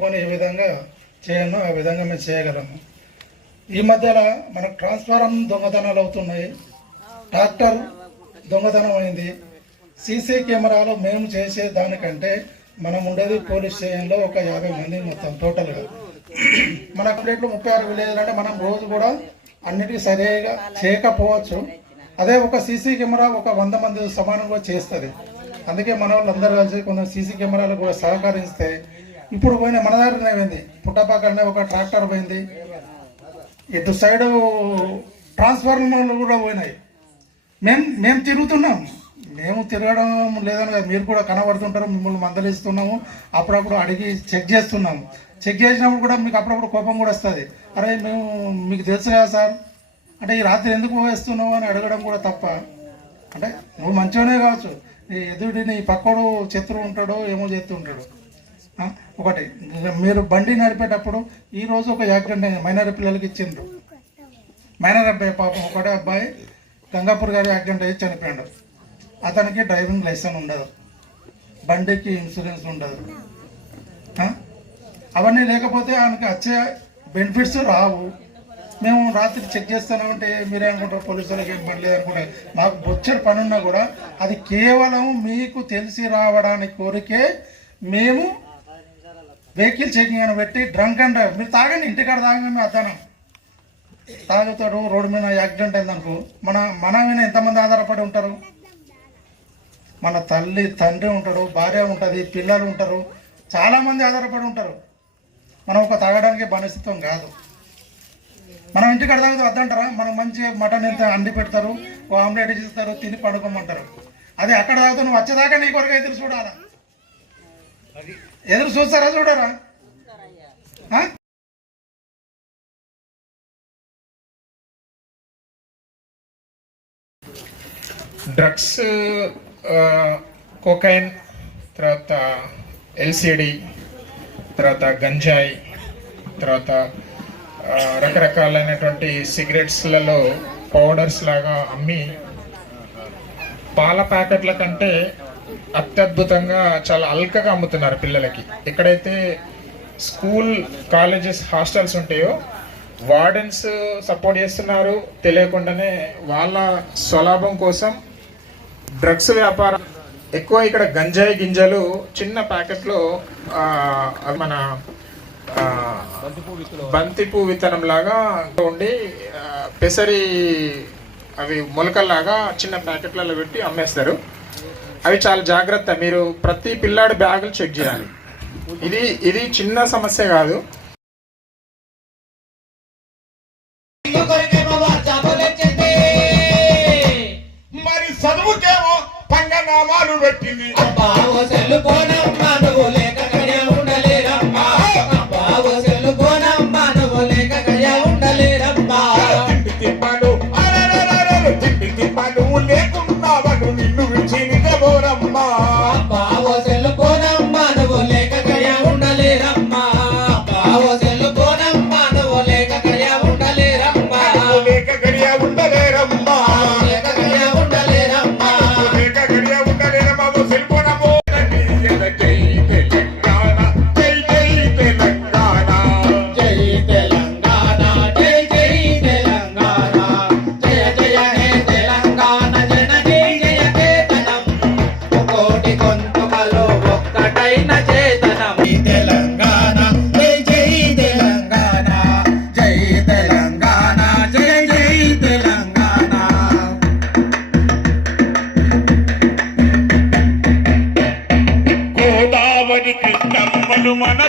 పట్టుకొని ఏ విధంగా చేయను ఆ విధంగా మేము చేయగలము. ఈ మధ్యలో మనకు ట్రాన్స్ఫారం దొంగతనాలు అవుతున్నాయి, ట్రాక్టర్ దొంగతనం అయింది. సీసీ కెమెరాలో మేము చేసే దానికంటే మనం ఉండేది పోలీస్ స్టేషన్లో ఒక 50 మంది మొత్తం టోటల్గా. మన కంప్లీట్లో 36 విలేజ్లు అంటే మనం రోజు కూడా అన్నిటికీ సరిగా చేయకపోవచ్చు. అదే ఒక సీసీ కెమెరా ఒక 100 మంది సమానంగా చేస్తుంది. అందుకే మన వాళ్ళు అందరూ కలిసి కొంచెం సీసీ కెమెరాలు కూడా సహకరిస్తే ఇప్పుడు పోయిన మన దగ్గర ఏమైంది, పుట్టపక్కనే ఒక ట్రాక్టర్ పోయింది, ఇటు సైడు ట్రాన్స్ఫార్మర్లు కూడా పోయినాయి. మేము తిరుగుతున్నాం, మేము తిరగడం లేదని మీరు కూడా కనబడుతుంటారు, మిమ్మల్ని మందలిస్తున్నాము, అప్పుడప్పుడు అడిగి చెక్ చేస్తున్నాము. చెక్ చేసినప్పుడు కూడా మీకు అప్పుడప్పుడు కోపం కూడా వస్తుంది. అరే మేము మీకు తెలుసు కదా సార్ అంటే ఈ రాత్రి ఎందుకు వేస్తున్నావు అని అడగడం కూడా తప్ప. అంటే నువ్వు మంచిగానే కావచ్చు, నీ ఎదుటిని పక్కడు శత్రువు ఉంటాడో ఏమో చేస్తూ ఉంటాడు. ఒకటి మీరు బండి నడిపేటప్పుడు ఈరోజు ఒక యాక్సిడెంట్ మైనర్ పిల్లలకి ఇచ్చిండ్రు. మైనర్ అబ్బాయి పాపం ఒకటే అబ్బాయి గంగాపూర్ గారి యాక్సిడెంట్ అయ్యి చనిపోయాడు. అతనికి డ్రైవింగ్ లైసెన్స్ ఉండదు, బండికి ఇన్సూరెన్స్ ఉండదు. అవన్నీ లేకపోతే ఆయనకి వచ్చే బెనిఫిట్స్ రావు. మేము రాత్రి చెక్ చేస్తామంటే మీరే అనుకుంటారు పోలీసు వాళ్ళకి ఏం పని లేదనుకుంటారు. మాకు బొచ్చడి పని ఉన్నా కూడా అది కేవలం మీకు తెలిసి రావడానికి కోరికే మేము వెహికల్ చెకింగ్ అని పెట్టి డ్రంక్ అండ్ డ్రైవ్. మీరు తాగండి, ఇంటికాడ తాగండి, మేము అద్దానం తాగుతాడు రోడ్డు మీద యాక్సిడెంట్ అయిందనుకో మన మీద ఎంతమంది ఆధారపడి ఉంటారు? మన తల్లి తండ్రి ఉంటాడు, భార్య ఉంటుంది, పిల్లలు ఉంటారు, చాలామంది ఆధారపడి ఉంటారు. మనం ఒక తాగడానికి బానిసత్వం కాదు. మనం ఇంటికాడ తాగుతూ వద్దంటారా? మనం మంచిగా మటన్ ఎంత అండి పెడతారు, ఓ ఆమ్లెట్ ఇస్తారు, తిని పడుకోమంటారు. అదే అక్కడ తాగుతూ నువ్వు వచ్చేదాకా నీ కొరకు ఎదురు చూడాలా? ఎదురు చూస్తారా చూడరా? డ్రగ్స్, కోకైన్, తర్వాత ఎల్సిడి, తర్వాత గంజాయి, తర్వాత రకరకాలైనటువంటి సిగరెట్స్లలో పౌడర్స్ లాగా అమ్మి పాల ప్యాకెట్ల కంటే అత్యద్భుతంగా చాలా అల్కగా అమ్ముతున్నారు పిల్లలకి. ఎక్కడైతే స్కూల్, కాలేజెస్, హాస్టల్స్ ఉంటాయో వార్డెన్స్ సపోర్ట్ చేస్తున్నారు, తెలియకుండానే వాళ్ళ స్వలాభం కోసం డ్రగ్స్ వ్యాపారం ఎక్కువ. ఇక్కడ గంజాయి గింజలు చిన్న ప్యాకెట్లో మన బంతిపూ విత్తనం లాగా ఉండి పెసరి అవి మొలకల్లాగా చిన్న ప్యాకెట్లలో పెట్టి అమ్మేస్తారు. అవి చాలా జాగ్రత్త, మీరు ప్రతి పిల్లాడి బ్యాగులు చెక్ చేయాలి. ఇది చిన్న సమస్య కాదు. మరి చదువుకేమో పంగనామాలు పెట్టింది. లేకున్నావను నిన్ను విడిచి నిజమోరమ్మా. మన